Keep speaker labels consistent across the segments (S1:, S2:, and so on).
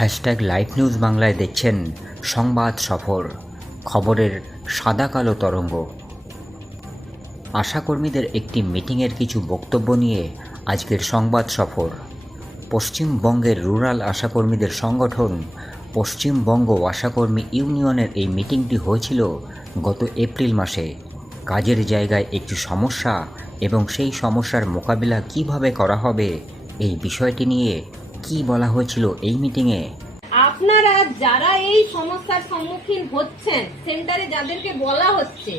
S1: Hashtag live news বাংলায় দেখছেন সংবাদ সফর, খবরের সাদা কালো তরঙ্গ। আশাকর্মীদের একটি মিটিংয়ের কিছু বক্তব্য নিয়ে আজকের সংবাদ সফর। পশ্চিমবঙ্গের রুরাল আশাকর্মীদের সংগঠন, পশ্চিমবঙ্গ আশাকর্মী ইউনিয়নের এই মিটিংটি হয়েছিল গত এপ্রিল মাসে। কাজের জায়গায় একটি সমস্যা এবং সেই সমস্যার মোকাবিলা কীভাবে করা হবে, এই বিষয়টি নিয়ে কি বলা হয়েছিল এই মিটিংয়ে
S2: আপনারা যারা এই সমস্যার সম্মুখীন হচ্ছেন, সেন্টারে যাদেরকে বলা হচ্ছে,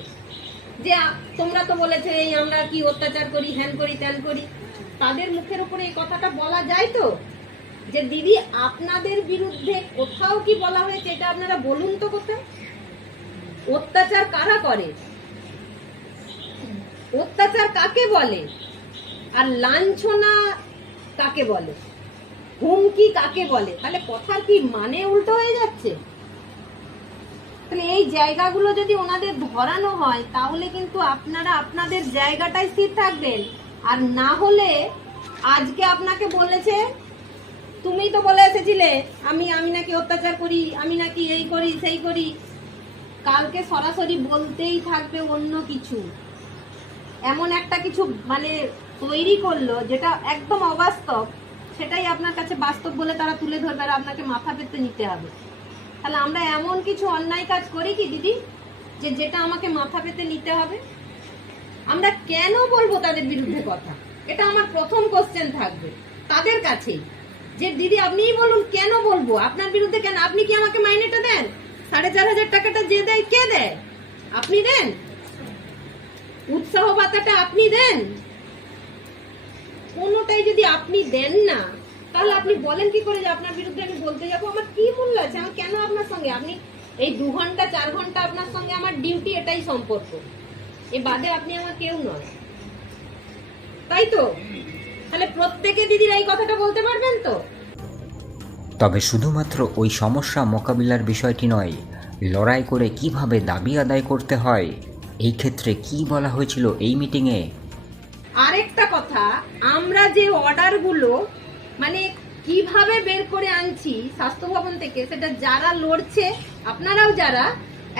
S2: যে তোমরা তো বলেছে এই আমরা কি অত্যাচার করি, হ্যান করি, ত্যান করি, তাদের মুখের উপরে এই কথাটা বলা যায় তো? যে দিদি, আপনাদের বিরুদ্ধে কোথাও কি বলা হয়েছে, এটা আপনারা বলুন তো কোথায়? অত্যাচার কারা করে? অত্যাচার কাকে বলে? আর লাঞ্ছনা কাকে বলে? হুমকি কাকে বলে? তাহলে কথার কি মানে উল্টো হয়ে যাচ্ছে? তাহলে এই জায়গাগুলো যদি ওনাদের ধরানো হয়, তাহলে কিন্তু আপনারা আপনাদের জায়গাটাই স্থির থাকবেন। আর না হলে আজকে আপনাকে বলেছে, তুমি তো বলে এসেছিলে, আমি আমি নাকি অত্যাচার করি, আমি নাকি এই করি, সেই করি। কালকে সরাসরি বলতেই থাকবে অন্য কিছু। এমন একটা কিছু মানে তৈরি করল যেটা একদম অবাস্তব। সেটাই আপনার কাছে বাস্তব বলে তারা তুলে ধরবে আর আপনাকে মাথা পেতে নিতে হবে। তাহলে আমরা এমন কিছু অন্যায় কাজ করি কি, দিদি? যে যেটা আমাকে মাথা পেতে নিতে হবে? আমরা কেন বলব তাদের বিরুদ্ধে কথা? এটা আমার প্রথম কোশ্চেন থাকবে। তাদের কাছেই। যে দিদি, আপনিই বলুন কেন বলব? আপনার বিরুদ্ধে কেন? আপনি কি আমাকে মাইনেটা দেন? সাড়ে চার হাজার টাকাটা যে দেয়, কে দেয়? আপনি দেন? উৎসাহ ভাতাটা আপনি দেন? কোনোটাই যদি আপনি দেন না, তাহলে আপনি বলেন কি করে যে আপনার বিরুদ্ধে আমি বলতে যাব? আমার কি মূল্য আছে? আমার কেন আপনার সঙ্গে? আপনি এই দু ঘণ্টা, চার ঘণ্টা আপনার সঙ্গে আমার ডিউটি এটাই সম্পর্ক। এ বাদে আপনি আমার কেউ নয় তাই তো? তাহলে প্রত্যেকে দিদির এই কথাটা বলতে পারবেন তো?
S1: তবে শুধুমাত্র ওই সমস্যা মোকাবিলার বিষয়টি নয়, লড়াই করে কীভাবে দাবি আদায় করতে হয়, এই ক্ষেত্রে কি বলা হয়েছিল এই মিটিংয়ে
S2: আরেকটা কথা, আমরা যে অর্ডারগুলো মানে কীভাবে বের করে আনছি স্বাস্থ্য ভবন থেকে, সেটা যারা লড়ছে, আপনারাও যারা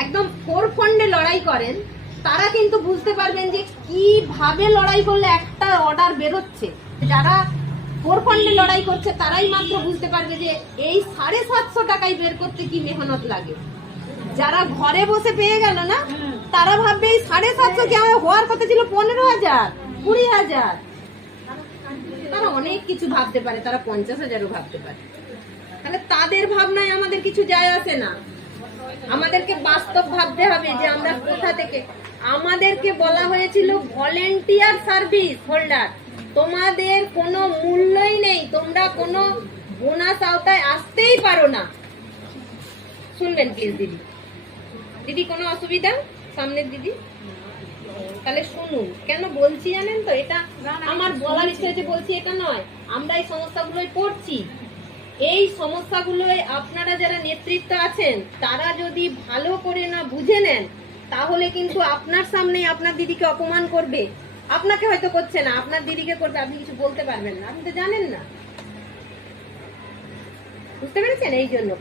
S2: একদম ফোর ফন্ডে লড়াই করেন, তারা কিন্তু বুঝতে পারবেন যে কীভাবে লড়াই করলে একটা অর্ডার বেরোচ্ছে। যারা ফোর ফন্ডে লড়াই করছে, তারাই মাত্র বুঝতে পারবে যে এই সাড়ে সাতশো টাকায় বের করতে কি মেহনত লাগে। যারা ঘরে বসে পেয়ে গেল না, তারা ভাববে এই সাড়ে সাতশো কি হওয়ার কথা ছিল পনেরো হাজার? কুড়ি হাজার। তারা অনেক কিছু ভাবতে পারে, তারা পঞ্চাশ হাজারও ভাবতে পারে। তাহলে তাদের ভাবনায় আমাদের কিছু যায় আসে না। আমাদেরকে বাস্তব ভাবতে হবে যে আমরা কোথা থেকে। আমাদেরকে বলা হয়েছিল ভলেন্টিয়ার সার্ভিস হোল্ডার। তোমাদের কোনো মূল্যই নেই, তোমরা কোনো বোনাস আওতায় আসতেই পারো না। শুনবেন প্লিজ দিদি। দিদি, কোনো অসুবিধা? সামনের দিদি? তাহলে শুনুন কেন বলছি জানেন তো? এটা আমার বলার ইচ্ছে হচ্ছে বলছি এটা নয়। আমরা এই সমস্যাগুলোই পড়ছি। এই সমস্যাগুলোয় আপনারা যারা নেতৃত্ব আছেন তারা যদি ভালো করে না বুঝে নেন তাহলে কিন্তু আপনার সামনেই আপনার দিদিকে অপমান করবে। আপনাকে হয়তো করছে না আপনার দিদিকে করবে আপনি কিছু বলতে পারবেন না। আপনি তো জানেন না। বুঝতে পেরেছেন? এই জন্য।